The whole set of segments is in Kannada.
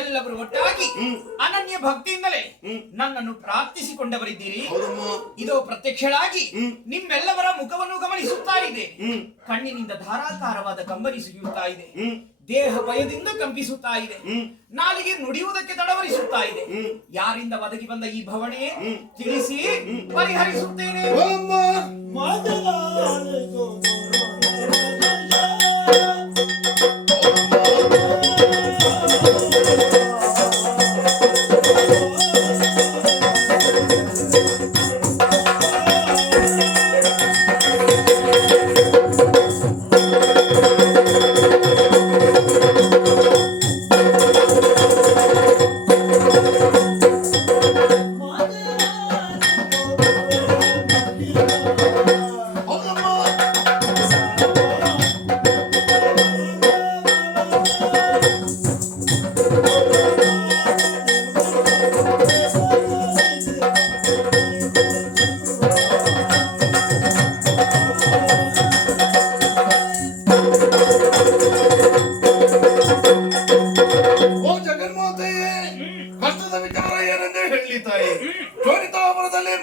ಎಲ್ಲರೂ ಒಟ್ಟಾಗಿ ಅನನ್ಯ ಭಕ್ತಿಯಿಂದಲೇ ನನ್ನನ್ನು ಪ್ರಾರ್ಥಿಸಿಕೊಂಡವರಿದ್ದೀರಿ. ಇದು ಪ್ರತ್ಯಕ್ಷರಾಗಿ ನಿಮ್ಮೆಲ್ಲವರ ಮುಖವನ್ನು ಗಮನಿಸುತ್ತಾ ಇದೆ. ಕಣ್ಣಿನಿಂದ ಧಾರಾಕಾರವಾದ ಕಂಬನಿ ಸುರಿಯುತ್ತಾ ಇದೆ. ದೇಹ ಭಯದಿಂದ ಕಂಪಿಸುತ್ತಾ ಇದೆ. ನಾಲಿಗೆ ನುಡಿಯುವುದಕ್ಕೆ ತಡವರಿಸುತ್ತಾ ಇದೆ. ಯಾರಿಂದ ಒದಗಿ ಬಂದ ಈ ಭವಣೆ ತಿಳಿಸಿ ಪರಿಹರಿಸುತ್ತೇನೆ.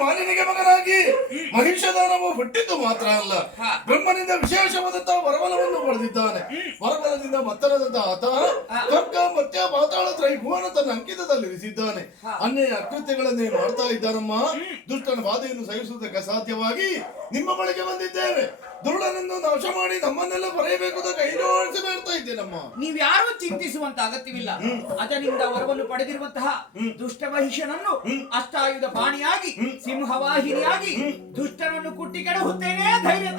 ಮಾಲಿನಿಗೆ ಮಗನಾಗಿ ಮಹಿಷದಾನವು ಹುಟ್ಟಿದ್ದು ಮಾತ್ರ ಅಲ್ಲ, ಬ್ರಹ್ಮನಿಂದ ವಿಶೇಷವಾದಂತಹ ವರಬಲವನ್ನು ಪಡೆದಿದ್ದಾನೆ. ವರಬಲದಿಂದ ಮತ್ತನದಂತಹ ಆತ ಕರ್ಕ ಮತ್ಯ ಪಾತಾಳ ತ್ರೈಭುವನ ತನ್ನ ಅಂಕಿತದಲ್ಲಿರಿಸಿದ್ದಾನೆ. ಅನ್ಯಾಯ ಅಕೃತ್ಯಗಳನ್ನೇ ಮಾಡ್ತಾ ಇದ್ದಾನಮ್ಮ. ದುಷ್ಟನ ಬಾಧೆಯನ್ನು ಸಹಿಸುವುದಕ್ಕೆ ಅಸಾಧ್ಯವಾಗಿ ನಿಮ್ಮ ಬಳಿಗೆ ಬಂದಿದ್ದೇವೆ. ದುರುಳನನ್ನು ನಾಶ ಮಾಡಿ ನಮ್ಮನ್ನೆಲ್ಲ ಬರೆಯಬೇಕು ಕೈ ಜೋಡಿಸಿ ಬೇಡ್ತಾ ಇದ್ದೇನಮ್ಮ. ನೀವ್ಯಾರೂ ಚಿಂತಿಸುವಂತ ಅಗತ್ಯವಿಲ್ಲ. ಅದರಿಂದ ವರವನ್ನು ಪಡೆದಿರುವಂತಹ ದುಷ್ಟ ಮಹಿಷನನ್ನು ಅಷ್ಟಾಯುಧ ಪಾಣಿಯಾಗಿ ಸಿಂಹವಾಹಿನಿಯಾಗಿ ದುಷ್ಟನನ್ನು ಕುಟ್ಟಿ ಕೆಡಹುತ್ತೇನೆ. ಧೈರ್ಯ